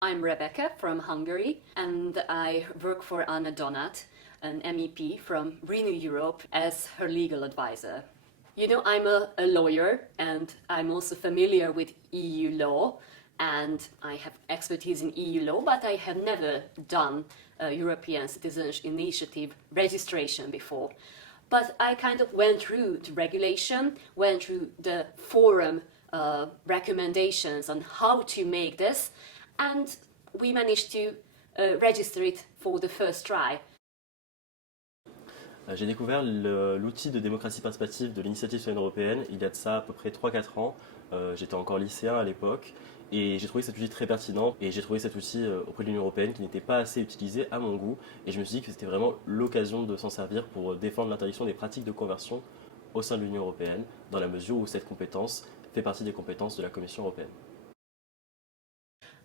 I'm Rebecca from Hungary, and I work for Anna Donat, an MEP from Renew Europe, as her legal advisor. You know, I'm a lawyer, and I'm also familiar with EU law, and I have expertise in EU law, but I have never done a European Citizens Initiative registration before. But I kind of went through the regulation, went through the forum recommendations on how to make this, and we managed to register it for the first try. J'ai découvert l'outil de démocratie participative de l'initiative citoyenne européenne il y a de ça à peu près 3-4 ans. J'étais encore lycéen à l'époque et j'ai trouvé cet outil très pertinent et j'ai trouvé cet outil auprès de l'Union européenne qui n'était pas assez utilisé à mon goût et je me suis dit que c'était vraiment l'occasion de s'en servir pour défendre l'interdiction des pratiques de conversion au sein de l'Union européenne dans la mesure où cette compétence fait partie des compétences de la Commission européenne.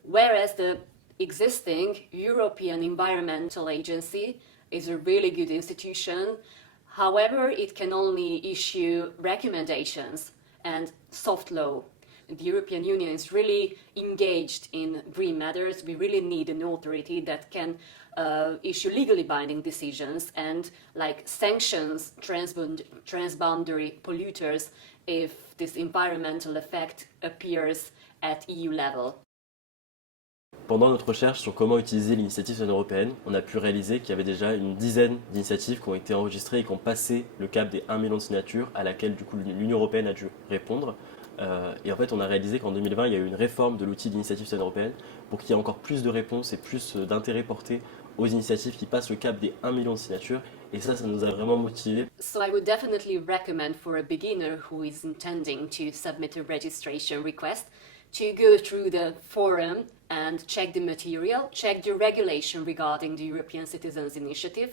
Whereas the existing European Environmental Agency is a really good institution, however, it can only issue recommendations and soft law. The European Union is really engaged in green matters. We really need an authority that can issue legally binding decisions and like sanctions transboundary polluters if this environmental effect appears at EU level. Pendant notre recherche sur comment utiliser l'initiative citoyenne européenne, on a pu réaliser qu'il y avait déjà une dizaine d'initiatives qui ont été enregistrées et qui ont passé le cap des 1 million de signatures à laquelle du coup l'Union européenne a dû répondre. Et en fait, on a réalisé qu'en 2020, il y a eu une réforme de l'outil d'initiative citoyenne européenne pour qu'il y ait encore plus de réponses et plus d'intérêt porté aux initiatives qui passent le cap des 1 million de signatures. Et ça nous a vraiment motivés. So I would definitely recommend for a beginner who is intending to submit a registration request to go through the forum and check the material, check the regulation regarding the European Citizens Initiative,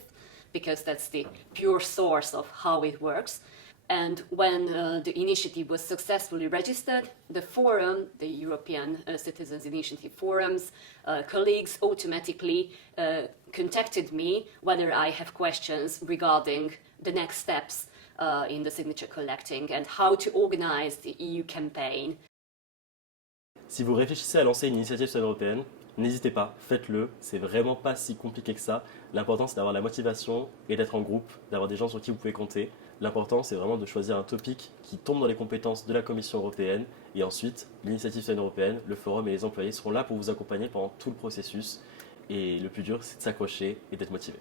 because that's the pure source of how it works. And when the initiative was successfully registered, the forum, the European Citizens Initiative forums, colleagues automatically contacted me whether I have questions regarding the next steps in the signature collecting and how to organize the EU campaign. Si vous réfléchissez à lancer une initiative citoyenne européenne, n'hésitez pas, faites-le, c'est vraiment pas si compliqué que ça. L'important c'est d'avoir la motivation et d'être en groupe, d'avoir des gens sur qui vous pouvez compter. L'important c'est vraiment de choisir un topic qui tombe dans les compétences de la Commission européenne et ensuite l'initiative citoyenne européenne, le forum et les employés seront là pour vous accompagner pendant tout le processus et le plus dur c'est de s'accrocher et d'être motivé.